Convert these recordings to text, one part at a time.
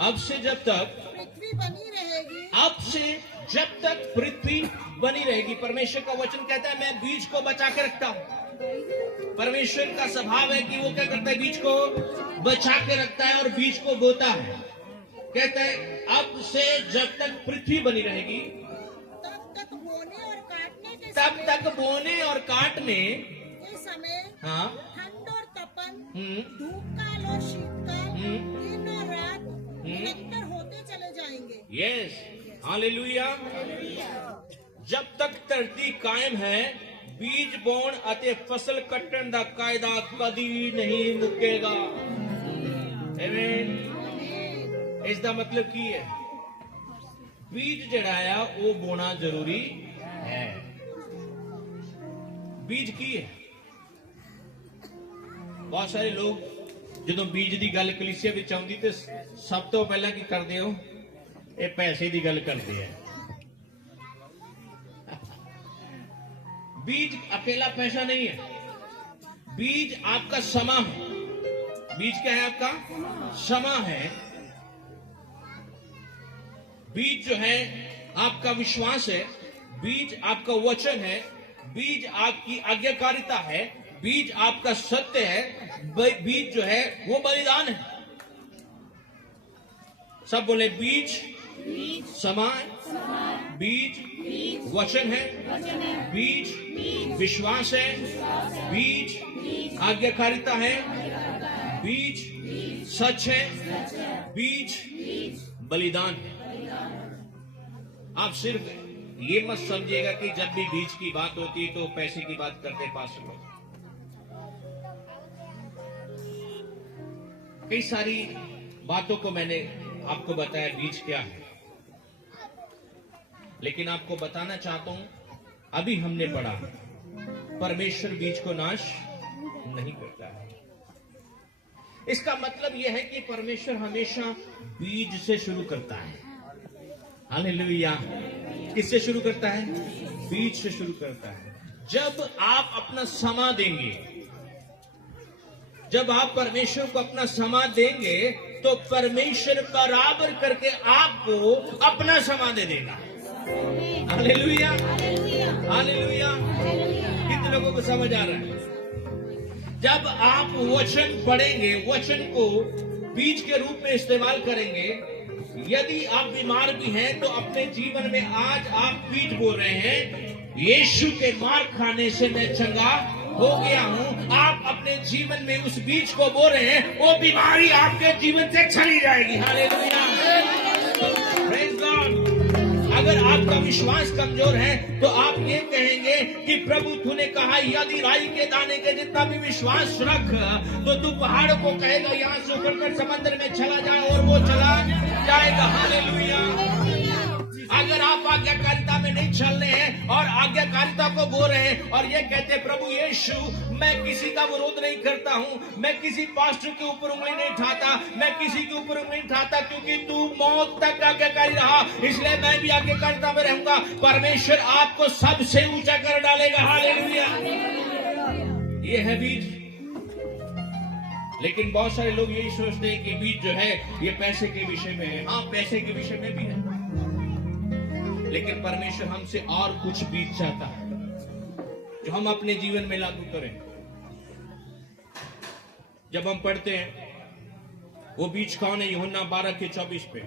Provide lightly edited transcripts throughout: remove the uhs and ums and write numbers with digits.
अब से जब तक पृथ्वी बनी रहेगी, अब से जब तक पृथ्वी बनी रहेगी। परमेश्वर का वचन कहता है मैं बीज को बचा के रखता हूं। परमेश्वर का स्वभाव है कि वो क्या करता है, बीज को बचा के रखता है और बीज को बोता है। कहता है अब से जब तक पृथ्वी बनी रहेगी तब तक बोने और काटने के तब समय, तक बोने और काटने के समय हाँ ठंड और तपन, हम्म, धूप काल और शीतकाल, हम्म, दिन और रात निरंतर होते चले जाएंगे। Yes hallelujah. जब तक धरती कायम है बीज बोण ਅਤੇ फसल ਕੱਟਣ ਦਾ ਕਾਇਦਾ ਕਦੀ ਨਹੀਂ ਮੁੱਕੇਗਾ। ਆਮੀਨ। ਇਸ ਦਾ ਮਤਲਬ ਕੀ ਹੈ, बीज ਜਿਹੜਾ ਆ ਉਹ ਬੋਣਾ ਜ਼ਰੂਰੀ ਹੈ। बीज ਕੀ ਹੈ? ਬਹੁਤ ਸਾਰੇ ਲੋਕ ਜਦੋਂ बीज ਦੀ ਗੱਲ ਕਲੀਸਿਆ ਵਿੱਚ ਆਉਂਦੀ ਤੇ ਸਭ ਤੋਂ ਪਹਿਲਾਂ ਕੀ ਕਰਦੇ ਹੋ, ਇਹ ਪੈਸੇ ਦੀ ਗੱਲ ਕਰਦੇ ਆ। बीज अकेला पैसा नहीं है, बीज आपका समा है। बीज क्या है? आपका समा है। बीज जो है आपका विश्वास है, बीज आपका वचन है, बीज आपकी आज्ञाकारिता है, बीज आपका सत्य है, बीज जो है वो बलिदान है। सब बोले बीज समान, बीज वचन है, बीज विश्वास है, बीज आज्ञाकारिता है, बीज सच है, बीज बलिदान है। आप सिर्फ ये मत समझिएगा कि जब भी बीज की बात होती है तो पैसे की बात करते पास लोग। कई सारी बातों को मैंने आपको बताया बीज क्या है, लेकिन आपको बताना चाहता हूं अभी हमने पढ़ा परमेश्वर बीज को नाश नहीं करता है। इसका मतलब यह है कि परमेश्वर हमेशा बीज से शुरू करता है। हालेलुया। किससे शुरू करता है? बीज से शुरू करता है। जब आप अपना समा देंगे, जब आप परमेश्वर को अपना समा देंगे तो परमेश्वर बराबर करके आपको अपना समा दे देगा। Hallelujah, hallelujah. कितने लोगों को समझ आ रहा है? जब आप वचन पढ़ेंगे, वचन को बीज के रूप में इस्तेमाल करेंगे, यदि आप बीमार भी हैं तो अपने जीवन में आज आप बीज बोल रहे हैं यीशु के मार खाने से मैं चंगा हो गया हूं। आप अपने जीवन में उस बीज को बोल रहे हैं, वो बीमारी आपके जीवन से चली जाएगी। Hallelujah, praise God. अगर आपका विश्वास कमजोर है तो आप ये कहेंगे कि प्रभु तूने कहा यदि राई के दाने के जितना भी विश्वास रख तो तू पहाड़ को कहेगा यहां से उखड़कर समंदर में चला जाए और वो चला जाएगा। हालेलुया। अगर आप आज्ञाकारिता में नहीं चल रहे हैं और आज्ञाकारिता को बोल रहे हैं और ये कहते हैं प्रभु यीशु मैं किसी का विरोध नहीं करता हूं, मैं किसी पास्टर के ऊपर उंगली नहीं उठाता, मैं किसी के ऊपर उंगली नहीं उठाता क्योंकि तू मौत तक आज्ञाकारी रहा, इसलिए मैं भी आज्ञाकारिता में रहूंगा। परमेश्वर आपको सबसे ऊंचा कर डालेगा। हालेलुया। ये है बीज। लेकिन बहुत सारे लोग यही सोचते हैं कि बीज जो है ये पैसे के विषय में है। हाँ, पैसे के विषय में भी है, लेकिन परमेश्वर हमसे और कुछ बीज चाहता है जो हम अपने जीवन में लागू करें। जब हम पढ़ते हैं वो बीज कौन है? यूहन्ना 12:24 पे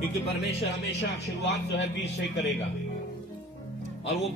क्योंकि परमेश्वर हमेशा शुरुआत जो है बीज से करेगा और वो